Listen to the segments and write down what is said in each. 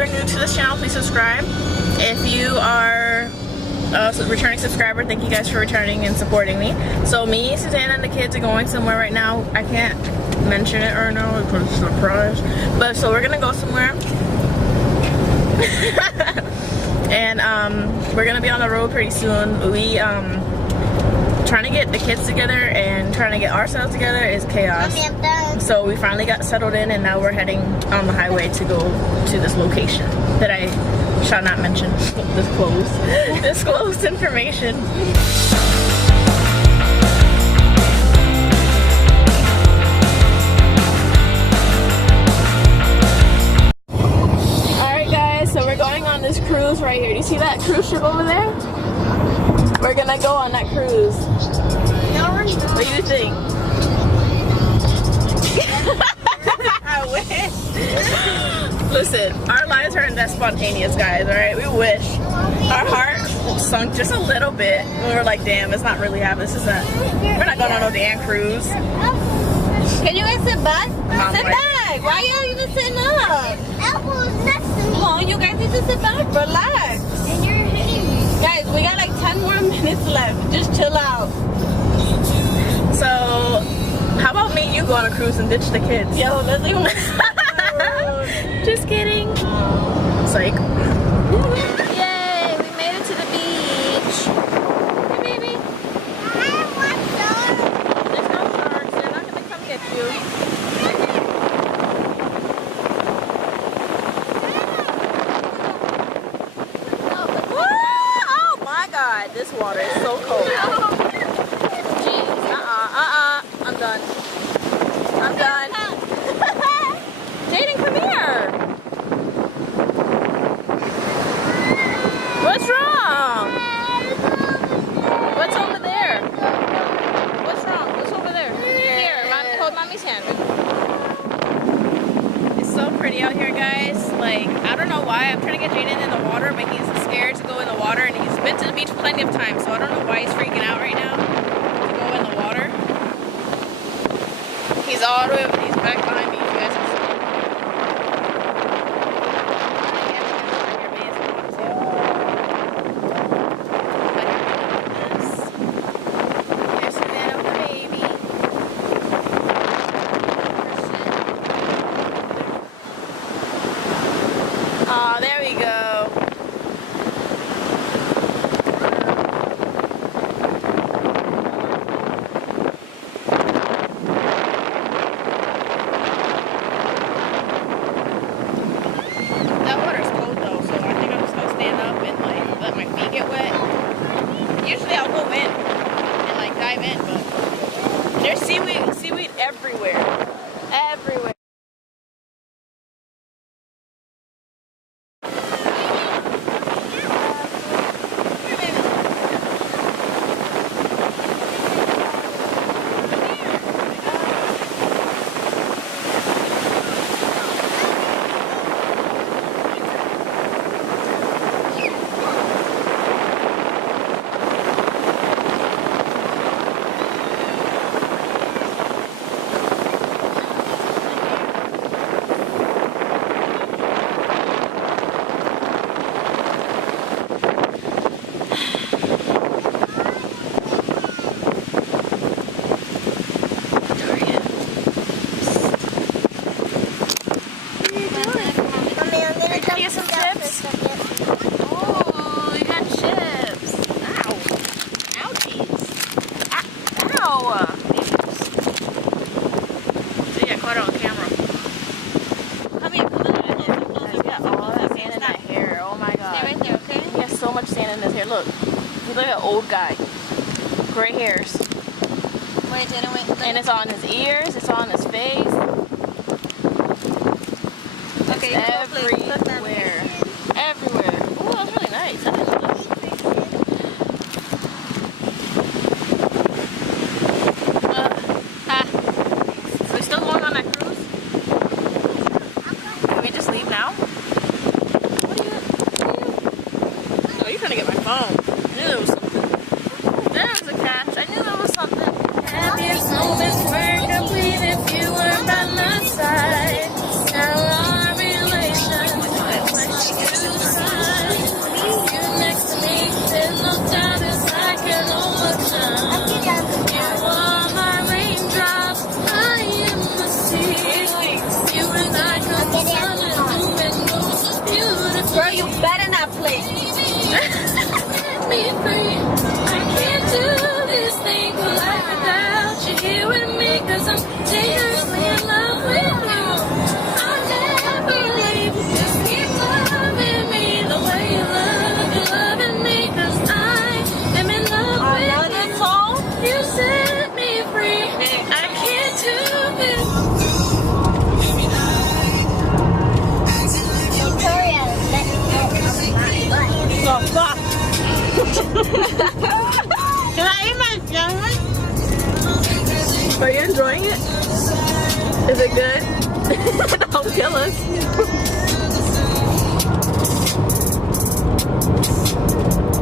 you are new to this channel, please subscribe. If you are a returning subscriber, thank you guys for returning and supporting me. So me, Susanna, and the kids are going somewhere right now. I can't mention it right now because it's a surprise. But so we're gonna go somewhere. And we're gonna be on the road pretty soon. We trying to get the kids together and trying to get ourselves together is chaos. Mommy, I'm done. So we finally got settled in, and now we're heading on the highway to go to this location that I shall not mention. Disclosed information. Alright guys, so we're going on this cruise right here. Do you see that cruise ship over there? We're gonna go on that cruise. No, we're not. What do you think? I wish. Listen, our lives aren't that spontaneous, guys, alright? We wish. Our heart sunk just a little bit. We were like, damn, it's not really happening. We're not going on no damn cruise. Can you guys sit back? Sit Right. back. Why are y'all even sitting up? Apple's next to me. Oh, you guys need to sit back. Relax. And you're hitting me. Guys, we got like 10 more minutes left. Just chill out. So, how about me and you go on a cruise and ditch the kids? Yo, let's go. Just kidding. Psych. Yay, we made it to the beach. Hey, baby. There's no sharks. They're not going to come get you. Oh my god, this water is so cold. Jeez, I'm done. I'm done. Jaden, come here. What's wrong? What's over there? What's wrong? What's over there? Here, hold mommy's hand. It's so pretty out here, guys. Like, I don't know why. I'm trying to get Jaden in the water, but he's scared to go in the water, and he's been to the beach plenty of times, so I don't know why he's freaking out right now to go in the water. He's all the way up, he's back behind me, you guys can see. There's Savannah, baby. Oh, there we go. That water's cold though, so I think I'm just gonna stand up and like let my feet get wet. Usually I'll go in and like dive in, but there's seaweed everywhere. Everywhere. So much sand in his hair. Look, he's like an old guy. Gray hairs. Wait, and it's on his ears. It's on his face. Okay, it's everywhere. Everywhere. Oh, that's really nice. I didn't know that. Are we still going on that cruise? Can we just leave now? Oh, you're trying to get my phone. I knew there was something. There was a catch. I knew there was something. Happiest moments were complete if you were by gorillas.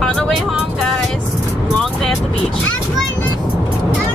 On the way home, guys. Long day at the beach.